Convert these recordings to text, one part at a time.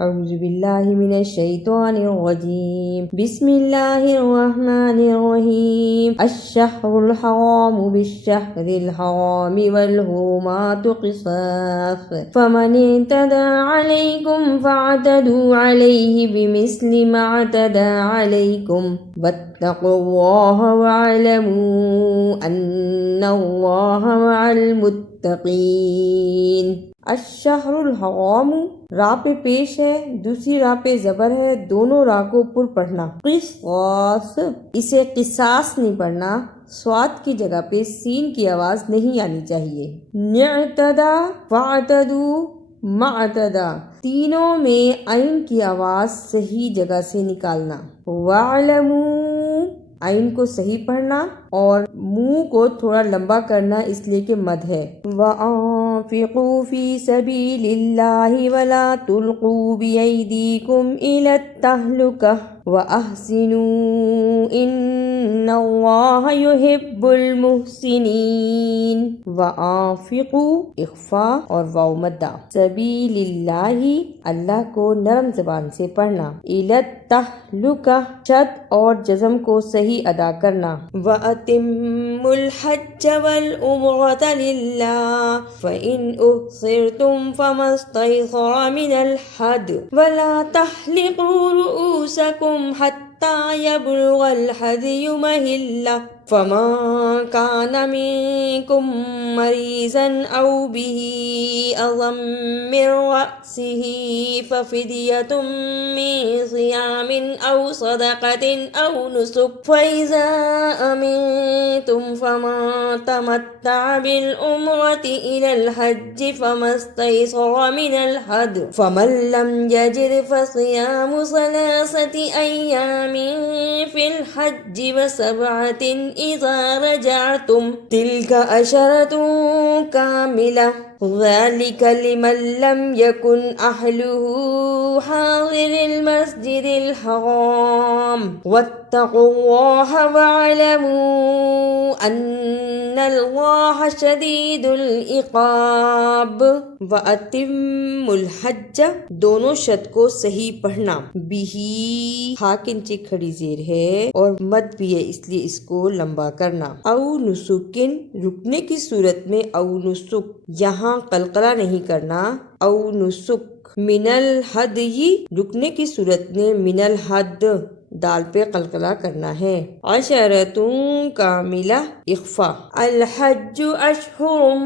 اعوذ باللہ من الشیطان الرجیم بسم اللہ الرحمن الرحیم الشہر الحرام بالشہر الحرام والحرمات قصاص فمن اعتدى علیکم فاعتدوا علیہ بمثل ما اعتدى علیکم واتقوا اللہ واعلموا ان اللہ مع المتقین۔ الشہر الحرام را پہ پیش ہے، دوسری را پہ زبر ہے، دونوں را کو پر پڑھنا۔ قصاص، اسے قصاص نہیں پڑھنا، صاد کی جگہ پہ سین کی آواز نہیں آنی چاہیے۔ نعتدا فاعتدو معتدا، تینوں میں عین کی آواز صحیح جگہ سے نکالنا۔ وَاعْلَمُوا، عین کو صحیح پڑھنا اور منہ کو تھوڑا لمبا کرنا اس لیے کہ مد ہے۔ وَأَنفِقُوا فِي سَبِيلِ اللَّهِ وَلَا تُلْقُوا بِأَيْدِيكُمْ إِلَى التَّهْلُكَةِ وَأَحْسِنُوا إِنَّ اللَّهَ يُحِبُّ الْمُحْسِنِينَ۔ وَأَنفِقُوا، اخفاء اور واو مدہ، سبیل اللہ، اللہ کو نرم زبان سے پڑھنا، إِلَى التَّهْلُكَةِ، شد اور جزم کو صحیح ادا کرنا۔ وَأَتِمُّوا الْحَجَّ وَالْعُمْرَةَ لِلَّهِ فَإِنْ أُحْصِرْتُمْ فَمَا اسْتَيْسَرَ مِنَ الْهَدْيِ وَلَا تَحْلِقُوا رُؤُوسَكُمْ حَتَّى يَبْلُغَ الْهَدْيُ مَحِلَّهُ فَمَنْ كَانَ مِنْكُمْ مَرِيضًا أَوْ بِهِ أَذًى مِّن رَأْسِهِ فَفِدْيَةٌ مِّن صِيَامٍ أَوْ صَدَقَةٍ أَوْ نُسُكٍ فَإِذَا أَمِنْتُمْ فَمَنْ تَمَتَّعَ بِالْعُمْرَةِ إِلَى الْحَجِّ فَمَا اسْتَيْسَرَ مِنَ الْهَدْيِ فَمَنْ لَمْ يَجِدْ فَصِيَامُ ثَلَاثَةِ أَيَّامٍ فِي الْحَجِّ وَسَبْعَةٍ إِذَا رَجَعْتُمْ تِلْكَ عَشَرَةٌ كَامِلَةٌ ذَلِكَ لِمَنْ لَمْ يَكُنْ أَهْلُهُ حَاضِرِ الْمَسْجِدِ الْحَرَامِ وَاتَّقُوا اللَّهَ وَاعْلَمُوا أَنَّ اللَّهَ شَدِيدُ الْعِقَابِ۔ وَأَتِمُّوا الْحَجَّ، دونوں شد کو صحیح پڑھنا، بھی ہا کے نیچے کھڑی زیر ہے اور مد بھی ہے اس لیے اس کو لمبا کرنا۔ او نسکن، رکنے کی صورت میں او نسک، یہاں قلقلہ نہیں کرنا، او نسک۔ من الحدی، رکنے کی صورت میں من الحد، دال پہ قلقلہ کرنا ہے۔ عشرتوں کاملہ، اخفا۔ الحج اشہر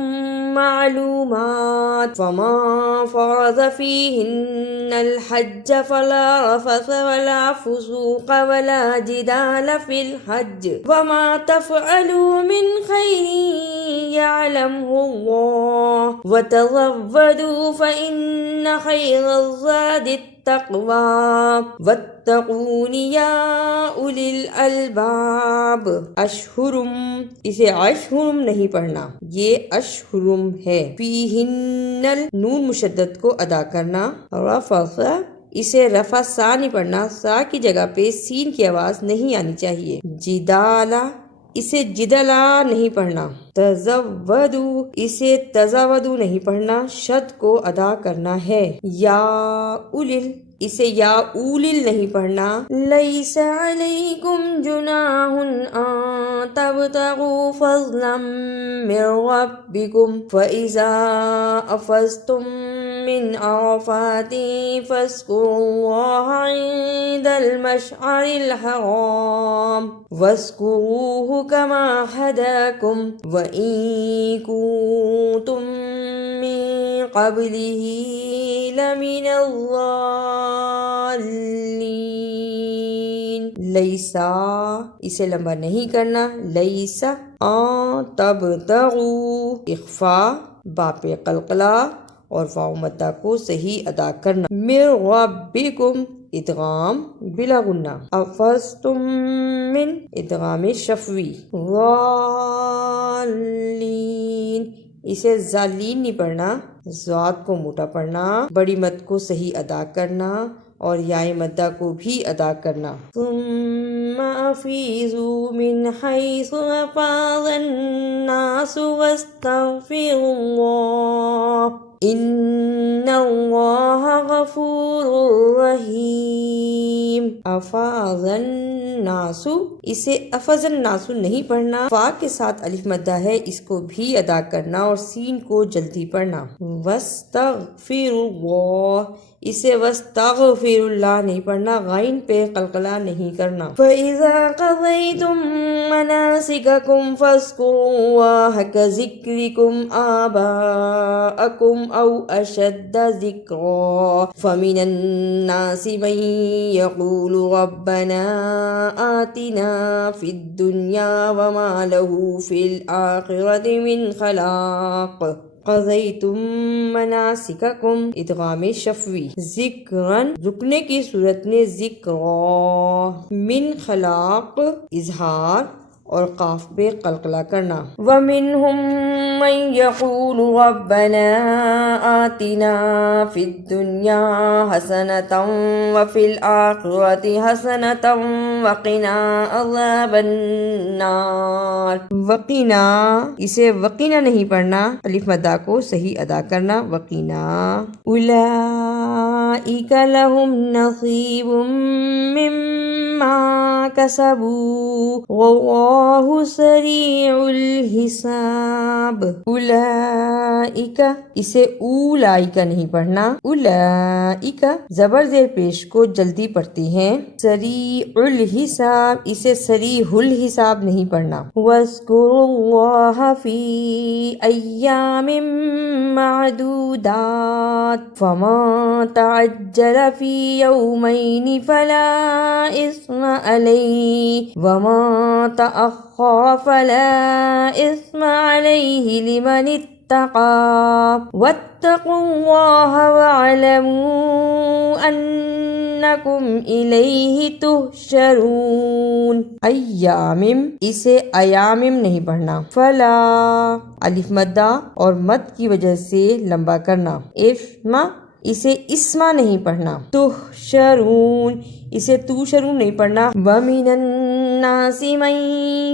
معلومات فمن فرض فیہن الحج فلا رفث ولا فسوق ولا جدال فی الحج وما تفعلوا من خیر یعلمہ اللہ وتزودوا فإن خیر الزاد التقوی واتقون یا اولی الالباب۔ اشہرم، اسے اشہرم نہیں پڑھنا، یہ اشہرم ہے۔ فیہن، نون مشدد کو ادا کرنا۔ رفث، اسے رفع سا نہیں پڑھنا، سا کی جگہ پہ سین کی آواز نہیں آنی چاہیے۔ جدالہ، اسے جدلا نہیں پڑھنا۔ تزودو، اسے تزودو نہیں پڑھنا، شد کو ادا کرنا ہے۔ یا اولل، اسے یا اولل نہیں پڑھنا۔ لیس علیکم جناح ان تبتغوا فضلا من ربکم فإذا افضتم من عرفات فاذکروا اللہ عند المشعر الحرام واذکروہ کما ہداکم وإن کنتم من قبلہ لمن الضالین۔ لیسا، اسے لمبا نہیں کرنا، لیسا۔ تبتغوا، اخفا، با پہ قلقلہ اور واو مدہ کو صحیح ادا کرنا۔ من ربکم، ادغام بلا غنہ۔ افضتم من، ادغام شفوی۔ ضالین، اسے ذالین نہیں پڑھنا، ذات کو موٹا پڑھنا، بڑی مد کو صحیح ادا کرنا اور یائے مدہ کو بھی ادا کرنا۔ ثم افیضوا من حیث افاض الناس واستغفروا اللہ ان اللہ غفور رحیم. افاظ الناس، اسے افاظ الناس نہیں پڑھنا، فا کے ساتھ الف مدہ ہے، اس کو بھی ادا کرنا اور سین کو جلدی پڑھنا. واستغفر اللہ، اسے واستغفر اللہ نہیں پڑھنا، غین پہ قلقلہ نہیں کرنا. فَإِذَا قَضَيْتُم مَّنَاسِكَكُمْ فَاذْكُرُوا اللَّهَ كَذِكْرِكُمْ آبَاءَكُمْ أَوْ أَشَدَّ ذِكْرًا فَمِنَ النَّاسِ مَن يَقُولُ رَبَّنَا آتِنَا فِي الدُّنْيَا وَمَا لَهُ فِي الْآخِرَةِ مِنْ خَلَاقٍ. قضیتم مناسککم ادغام شفوی. ذکرن رکنے کی صورت میں ذکرا. من خلاق اظہار اور قاف پہ قلقلہ کرنا. وَمِنْهُمْ مَنْ يَقُولُ رَبَّنَا آتِنَا فِي الدُّنْيَا حَسَنَةً وَفِي الْآخِرَةِ حَسَنَةً وَقِنَا عَذَابَ النَّارِ. وقینا، اسے وقینا نہیں پڑھنا، الف مدہ کو صحیح ادا کرنا. وقینا. اولئک لہم نصیب مما کسبوا واللہ سریع الحساب. اولئک، اسے اولئک نہیں پڑھنا، اولئک زبر زیر پیش کو جلدی پڑھتی ہیں. سریع الحساب، اسے سریع الحساب نہیں پڑھنا. واذکروا اللہ فی ایام معدودات فمن تعجل فی یومین فلا اثم علیہ ومن تأخر فلا اثم علیہ لمن اتقى واتقوا اللہ واعلموا انکم الیہ تحشرون. ایامم، اسے ایامم نہیں پڑھنا. فلا الف مدہ اور مد کی وجہ سے لمبا کرنا. اسما، اسے اسما نہیں پڑھنا. تحشرون، اسے توشرون نہیں پڑھنا. وَمِنَ النَّاسِ مَن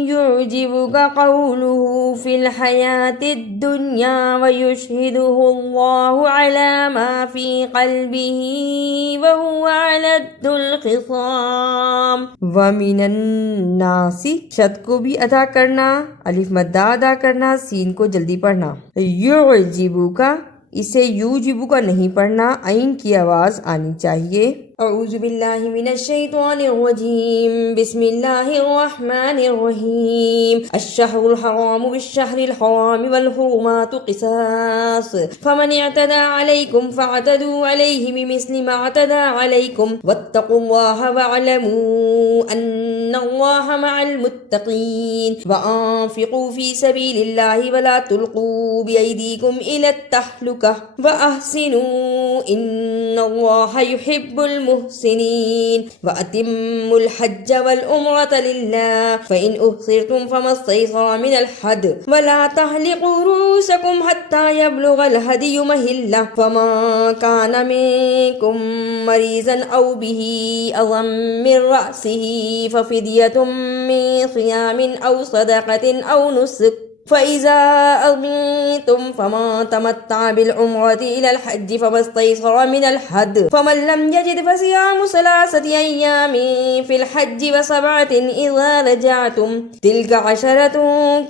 يُعْجِبُكَ قَوْلُهُ فِي الْحَيَاةِ الدُّنْيَا وَيُشْهِدُهُ اللَّهُ عَلَى مَا فِي قَلْبِهِ وَهُوَ أَلَدُّ الْخِصَامِ. وَمِنَ النَّاسِ شد کو بھی ادا کرنا، الف مدہ ادا کرنا، سین کو جلدی پڑھنا. يُعْجِبُكَ، اسے یوجبو کا نہیں پڑھنا، عین کی آواز آنی چاہیے. اعوذ باللہ من الشیطان الرجیم. بسم اللہ الرحمن الرحیم. الشہر الحرام بالشہر الحرام والحرمات قصاص فمن اعتدى علیکم فاعتدوا علیہ بمثل ما اعتدى علیکم واتقوا اللہ واعلموا ان اللہ مع المتقین وانفقوا فی سبیل اللہ ولا تلقوا بأیدیکم الى التہلکہ واحسنوا ان اللہ يحب المحسنین. وَأَتِمُّوا الْحَجَّ وَالْعُمْرَةَ لِلَّهِ فَإِنْ أُحْصِرْتُمْ فَمَا اسْتَيْسَرَ مِنَ الْهَدْيِ وَلَا تَحْلِقُوا رُؤُوسَكُمْ حَتَّى يَبْلُغَ الْهَدْيُ مَحِلَّهُ فَمَن كَانَ مِنكُم مَّرِيضًا أَوْ بِهِ أَذًى مِّن رَّأْسِهِ فَفِدْيَةٌ مِّن صِيَامٍ أَوْ صَدَقَةٍ أَوْ نُسُكٍ فَإِذَا أَمِنْتُمْ فَمَن تَمَتَّعَ بِالْعُمْرَةِ إِلَى الْحَجِّ فَمَا اسْتَيْسَرَ مِنَ الْهَدْيِ فَمَن لَّمْ يَجِدْ فَصِيَامُ ثَلَاثَةِ أَيَّامٍ فِي الْحَجِّ وَسَبْعَةٍ إِذَا رَجَعْتُمْ تِلْكَ عَشَرَةٌ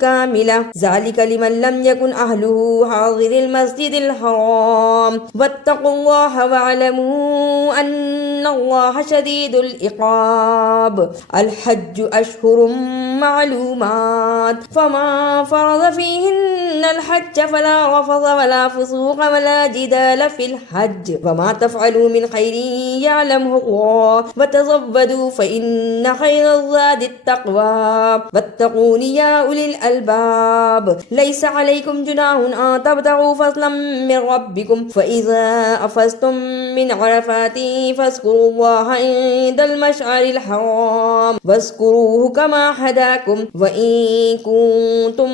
كَامِلَةٌ ذَلِكَ لِمَن لَّمْ يَكُنْ أَهْلُهُ حَاضِرِي الْمَسْجِدِ الْحَرَامِ وَاتَّقُوا اللَّهَ وَاعْلَمُوا أَنَّ اللَّهَ شَدِيدُ الْعِقَابِ. الْحَجُّ أَشْهُرٌ معلومات فما فرض فيهن الحج فلا رفث ولا فسوق ولا جدال في الحج وما تفعلوا من خير يعلمه الله وتزودوا فإن خير الزاد التقوى واتقون يا أولي الألباب. ليس عليكم جناح أن تبتغوا فضلا من ربكم فإذا أفضتم من عرفات فاذكروا الله عند المشعر الحرام واذكروه كما هداكم وإن كنتم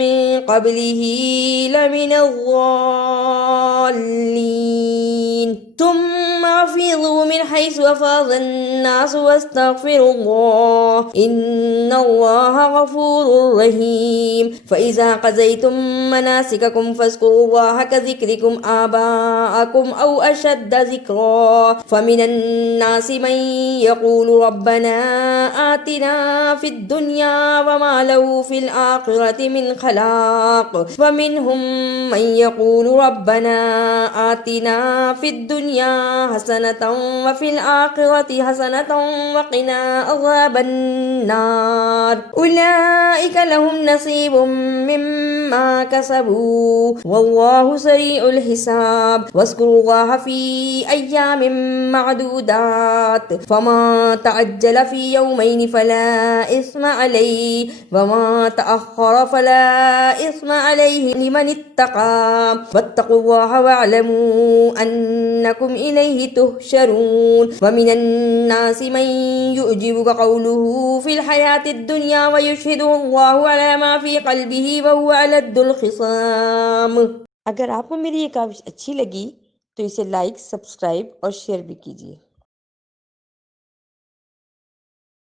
من قبله لمن الضالين. ثم أفيضوا من حيث أفاض الناس واستغفروا الله إن الله غفور رحيم فإذا قضيتم مناسككم فاذكروا الله كذكركم آباءكم أو أشد ذكرا فمن الناس من يقول ربنا آتنا في الدنيا وما له في الآخرة من خلاق ومنهم من يقول ربنا آتنا في الدنيا حسنة وفي الآخرة حسنة وقنا عذاب النار أولئك لهم نصيب مما كسبوا والله سريع الحساب واذكروا الله في أيام معدودات فما تعجل في يومين فلا إثم عليه وما تأخر فلا إثم عليه لمن اتقى واتقوا الله واعلموا أنكم إليه تحشرون ومن الناس من يعجبك قوله في الحياة الدنيا ويشهده الله على ما في قلبه وهو ألد الخصام۔ اگر آپ کو میری یہ کاوش اچھی لگی تو اسے لائک، سبسکرائب اور شیئر بھی کیجیے۔